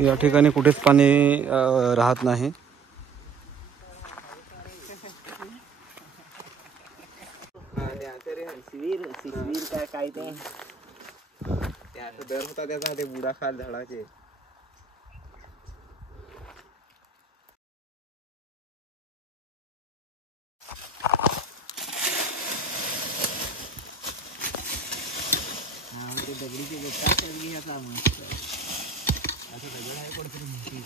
या ठिकाणी कुठेच पाणी राहत नाही. काय ते दर होता त्याचा ते बुडा खाल झाडाचे. दगडीची गोष्ट घ्यायचा मस्त असं दगड आहे पडतो मोठी.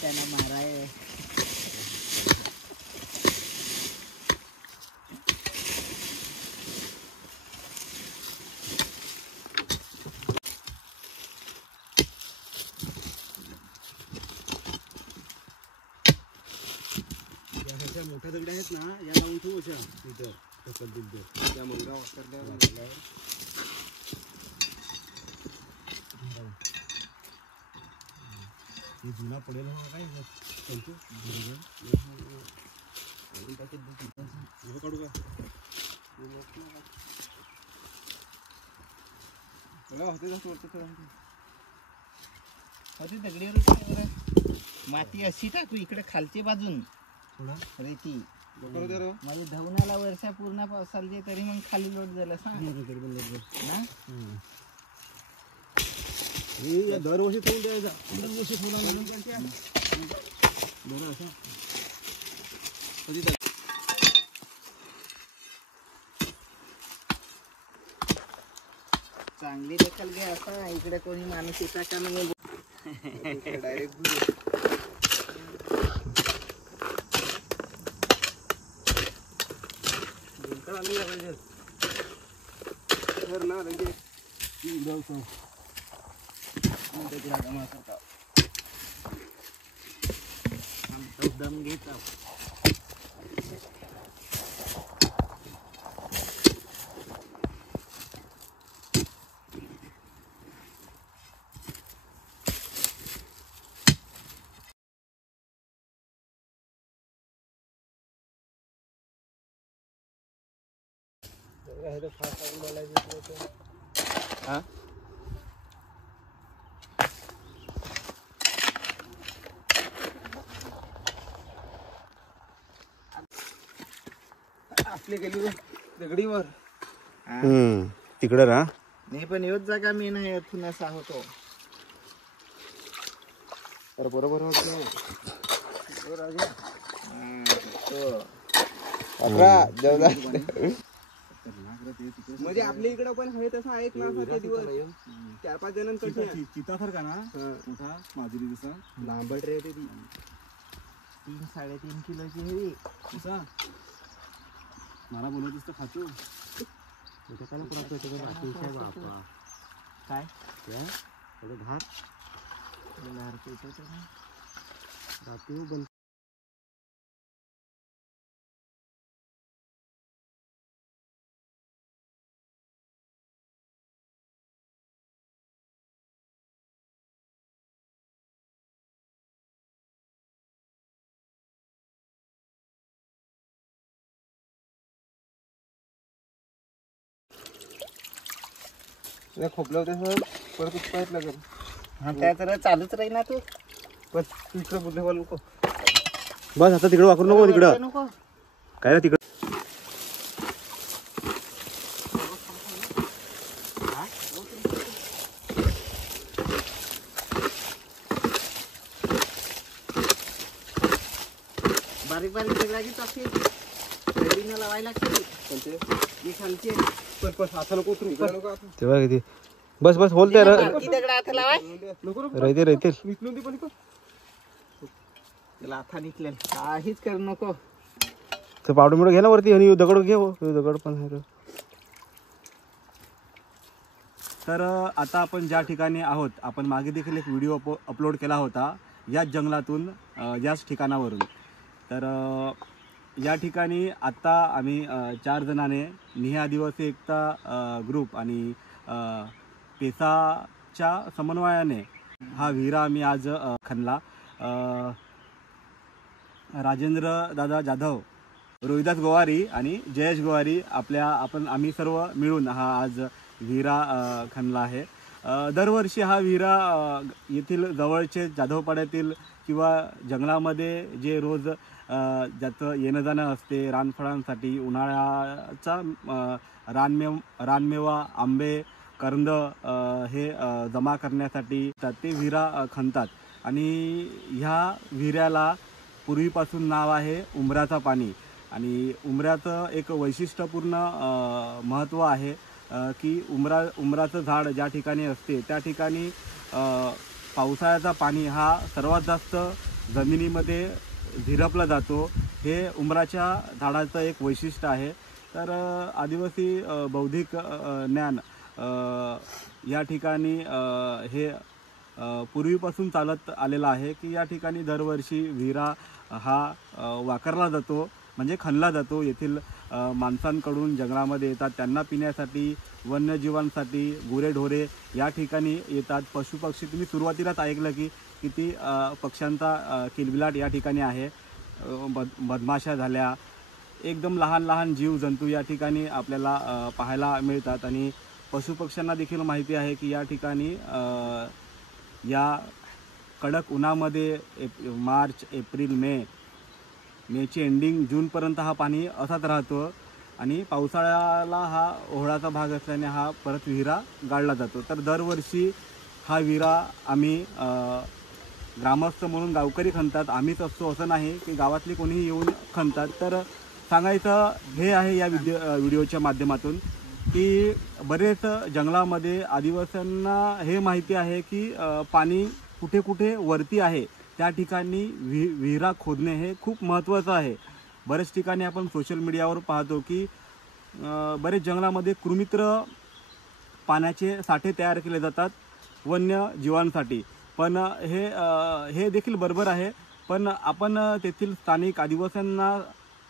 त्यांना माराय मोठ्या दगड्या आहेत ना, या लावून ठेवू अशा इथं ढकल दिल त्या मंगा वापरल्यावर हे जुना पडेल हो काय त्यांचे काढू का होते जास्त होते दगडीवर माती अशी टाकू इकडे खालच्या बाजून रेती माझ्या धवनाला वर्षा पूर्ण पावसाला तरी मग खाली लोट झालं सांग दरवर्षी ठेवून द्यायचा. दरवर्षी चांगली दखल घ्या. असा इकडे कोणी माणूस येता का नाही डायरेक्ट दम घेत आपले गेली दगडीवर तिकडे राहा नाही पण योच जागा मी नाही येथून असा होतो तर बरोबर म्हणजे आपल्या इकडं पण आहे तसं आहे ना. दिवस 4-5 जण चितासारखा ना मोठा माजुरी जसा लांबट रे ते 3-3.5 किलोची हेवी कसा मला बोलत असतं खातो काय बंद खोपलं होतं परत पाहिजे लागेल. हा काय तर चालूच राहील ना तू पण तू इकडे बोलले बोल नको बस आता तिकडे वापरू नको. तिकडं नको काय ना तिकडं बारीक बारीक दगडाची टाकली लावायला लागते खालचे हाता नको तेव्हा किती बस बस बोलते राहते त्याला हाता निघले काहीच करू नको. तर पावडर मिळून घे ना वरती आणि दगड घे दगड पण आहे. तर आता आपण ज्या ठिकाणी आहोत आपण मागे देखील एक व्हिडिओ अपलोड केला होता याच जंगलातून याच ठिकाणावरून. तर या ठिकाणी आत्ता आम्ही 4 जणांनी निहा आदिवासी एकता ग्रुप आणि पेसाच्या समन्वयाने हा विहिरा आम्ही आज खणला. राजेंद्र दादा जाधव, रोहिदास गोवारी आणि जयेश गोवारी आम्ही सर्व मिळून हा आज विहिरा खणला आहे. दरवर्षी हा विहिरा येथील जवळचे जाधवपाड्यातील किंवा जंगलामध्ये जे रोज ज्याचं येणं जाणं असते रानफळांसाठी, उन्हाळ्याचा रानमेवा, आंबे, करंद हे जमा करण्यासाठी ते विहिरा खणतात. आणि ह्या विहिऱ्याला पूर्वीपासून नाव आहे उंबराचा पाणी. आणि उंबऱ्याचं एक वैशिष्ट्यपूर्ण महत्त्व आहे की उंबराचं झाड ज्या ठिकाणी असते त्या ठिकाणी पावसाळ्याचा पाणी हा सर्वात जास्त जमिनीमध्ये झिरपला जातो. हे उंबराच्या झाडाचं एक वैशिष्ट्य आहे. तर आदिवासी बौद्धिक ज्ञान या ठिकाणी हे पूर्वीपासून चालत आलेलं आहे की या ठिकाणी दरवर्षी विहिरा हा वाकरला जातो, म्हणजे खणला जातो. येथील माणसांकडून जंगलामध्ये येतात, त्यांना पिण्यासाठी, वन्यजीवांसाठी, गुरेढोरे या ठिकाणी येतात. पशुपक्षी तुम्ही सुरुवातीलाच ऐकलं की किती पक्ष्यांचा किलबिलाट या ठिकाणी आहे. मधमाशा झाल्या, एकदम लहान लहान जीवजंतू या ठिकाणी आपल्याला पाहायला मिळतात. आणि पशुपक्ष्यांना देखील माहिती आहे की या ठिकाणी या कडक उन्हामध्ये मार्च, एप्रिल, मेची एंडिंग, जूनपर्यंत हा पाणी असाच राहतो. आणि पावसाळ्याला हा ओहळाचा भाग असल्याने हा परत विहिरा गाळला जातो. तर दरवर्षी हा विहिरा आम्ही ग्रामस्थ म्हणून गावकरी खणतात, आम्हीच असतो असं नाही की गावातले कोणीही येऊन खणतात. तर सांगायचं हे आहे या व्हिडिओच्या माध्यमातून की बरेच जंगलामध्ये आदिवासींना हे माहिती आहे की पाणी कुठे कुठे वरती आहे त्या ठिकाणी विहिरा खोदणे हे खूप महत्त्वाचं आहे. बरेच ठिकाणी आपण सोशल मीडियावर पाहतो की बरेच जंगलामध्ये कृमित्र पाण्याचे साठे तयार केले जातात वन्यजीवांसाठी. पण हे देखील बरोबर आहे. पण आपण तेथील स्थानिक आदिवासींना,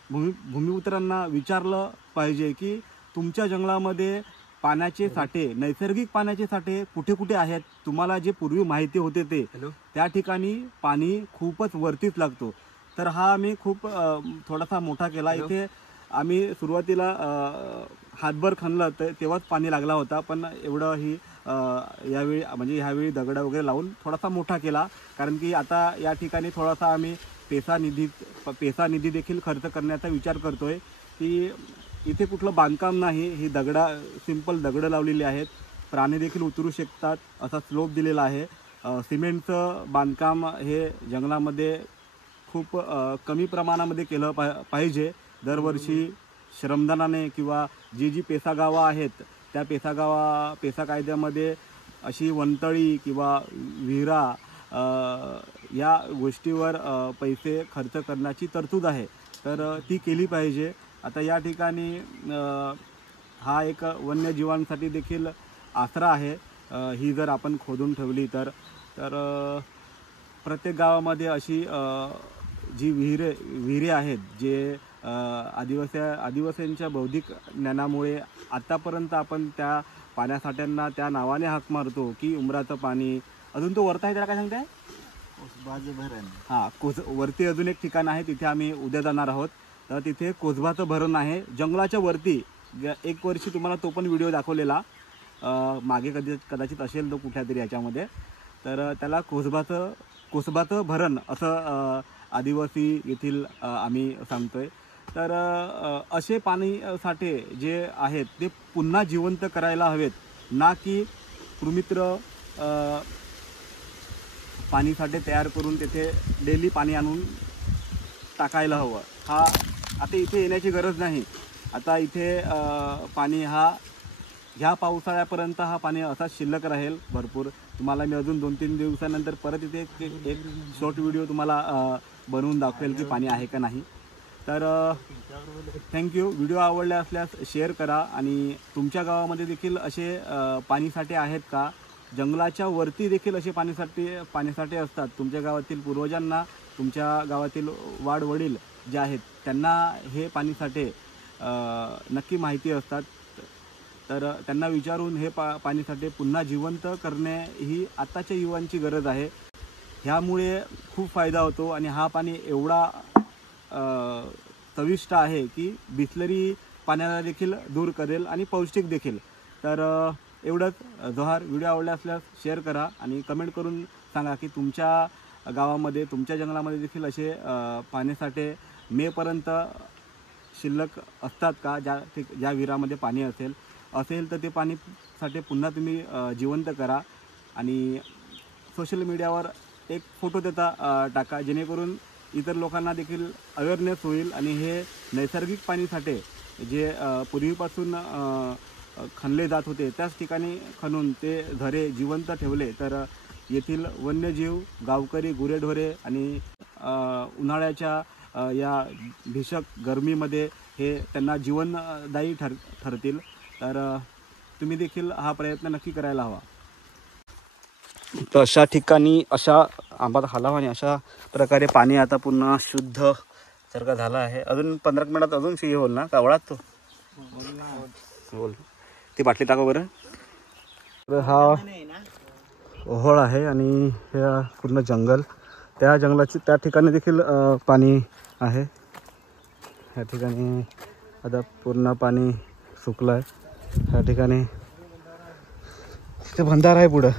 भूमिपुत्रांना विचारलं पाहिजे की तुमच्या जंगलामध्ये पाण्याचे साठे, नैसर्गिक पाण्याचे साठे कुठे कुठे आहेत. तुम्हाला जे पूर्वी माहिती होते ते त्या ठिकाणी पाणी खूपच वरतीच लागतो. तर हा आम्ही खूप थोडासा मोठा केला. इथे आम्ही सुरुवातीला हातभर खणलं तर तेव्हाच पाणी लागला होता. पण एवढं ही यावेळी म्हणजे ह्यावेळी दगड वगैरे लावून थोडासा मोठा केला. कारण की आता या ठिकाणी थोडासा आम्ही पेसा निधी देखील खर्च करण्याचा विचार करतोय की इथे कुठलं बांधकाम नाही, ही सिंपल दगडं लावलेली आहेत, प्राणी देखील उतरू शकतात असा स्लोप दिलेला आहे. सिमेंटचं बांधकाम हे जंगलामध्ये खूप कमी प्रमाणामध्ये केलं पाहिजे. दरवर्षी श्रमदानाने किंवा जी पेसा गावं आहेत त्या पेसा कायद्यामध्ये अशी वनतळी किंवा विहिरा या गोष्टीवर पैसे खर्च करण्याची तरतूद आहे. तर ती केली पाहिजे. आता या ठिकाणी हा एक वन्यजीवांसाठी देखील आसरा आहे. ही जर आपण खोदून ठेवली तर प्रत्येक गावामध्ये अशी जी विहिरे आहेत जे आदिवासींच्या बौद्धिक ज्ञानामुळे आत्तापर्यंत आपण त्या पाण्यासाठ्यांना त्या नावाने हाक मारतो की उंबराचं पाणी. अजून तो वरता आहे, त्याला काय सांगताय? वरती अजून एक ठिकाण आहे, तिथे आम्ही उद्या जाणार आहोत. तर तिथे कोसबाचं भरण आहे जंगलाच्या वरती. एक वर्षी तुम्हाला तो पण व्हिडिओ दाखवलेला मागे, कदाचित असेल तो कुठल्या तरी याच्यामध्ये. तर त्याला कोसबाचं भरण असं आदिवासी येथील आम्ही सांगतोय. तर असे पाणी साठे जे आहेत ते पुन्हा जिवंत करायला हवेत, ना की कृमित्र पाणी साठे तयार करून तिथे डेली पाणी आणून टाकायला हवं. हा आता इथे येण्याची गरज नाही. आता इथे पाणी ह्या पावसाळ्यापर्यंत हा पाणी असाच शिल्लक राहील भरपूर. तुम्हाला मी अजून 2-3 दिवसानंतर परत इथे एक शॉर्ट व्हिडिओ तुम्हाला बनवून दाखवेल की पाणी आहे का नाही. तर थँक्यू. व्हिडिओ आवडला असल्यास शेअर करा. आणि तुमच्या गावामध्ये देखील असे पाणीसाठे आहेत का? जंगलाच्या वरती देखील असे पाणीसाठे असतात. तुमच्या गावातील पूर्वजांना, तुमच्या गावातील वाडवडील जे आहेत त्यांना हे पाणीसाठे नक्की माहिती असतात. तर त्यांना विचारून हे पाणीसाठे पुन्हा जिवंत करणे ही आत्ताच्या युवांची गरज आहे. ह्यामुळे खूप फायदा होतो आणि हा पाणी एवढा चविष्ट आहे की बिसलरी पाण्याला देखील दूर करेल आणि पौष्टिक देखील. तर एवढंच. जोहार. व्हिडिओ आवडला असल्यास शेअर करा आणि कमेंट करून सांगा की तुमच्या गावामध्ये तुमच्या जंगलामध्ये देखील असे पाण्यासाठे मेपर्यंत शिल्लक असतात का, ज्या विहिरामध्ये पाणी असेल तर ते पाणीसाठे पुन्हा तुम्ही जिवंत करा आणि सोशल मीडियावर एक फोटो त्याचा टाका, जेणेकरून इतर लोकांना देखील अवेअरनेस होईल आणि हे नैसर्गिक पाणीसाठे जे पूर्वीपासून खणले जात होते त्याच ठिकाणी खणून ते झरे जिवंत ठेवले तर येथील वन्यजीव, गावकरी, गुरेढोरे आणि उन्हाळ्याच्या या भीषक गरमीमध्ये हे त्यांना जीवनदायी ठरतील. तर तुम्ही देखील हा प्रयत्न नक्की करायला हवा. तर अशा ठिकाणी अशा आंबा हलावा आणि अशा प्रकारे पाणी आता पुन्हा शुद्ध सारखं झालं आहे. अजून 15 मिनिटात अजून हे होईल ना, कावळात तो बोल ती बाटली टाका बरं. तर हा ओहोळ आहे आणि हे पूर्ण जंगल, त्या जंगलाची त्या ठिकाणी देखील पाणी आहे. ह्या ठिकाणी आता पूर्ण पाणी सुकलं आहे. ह्या ठिकाणी ते बंधार आहे पुढं.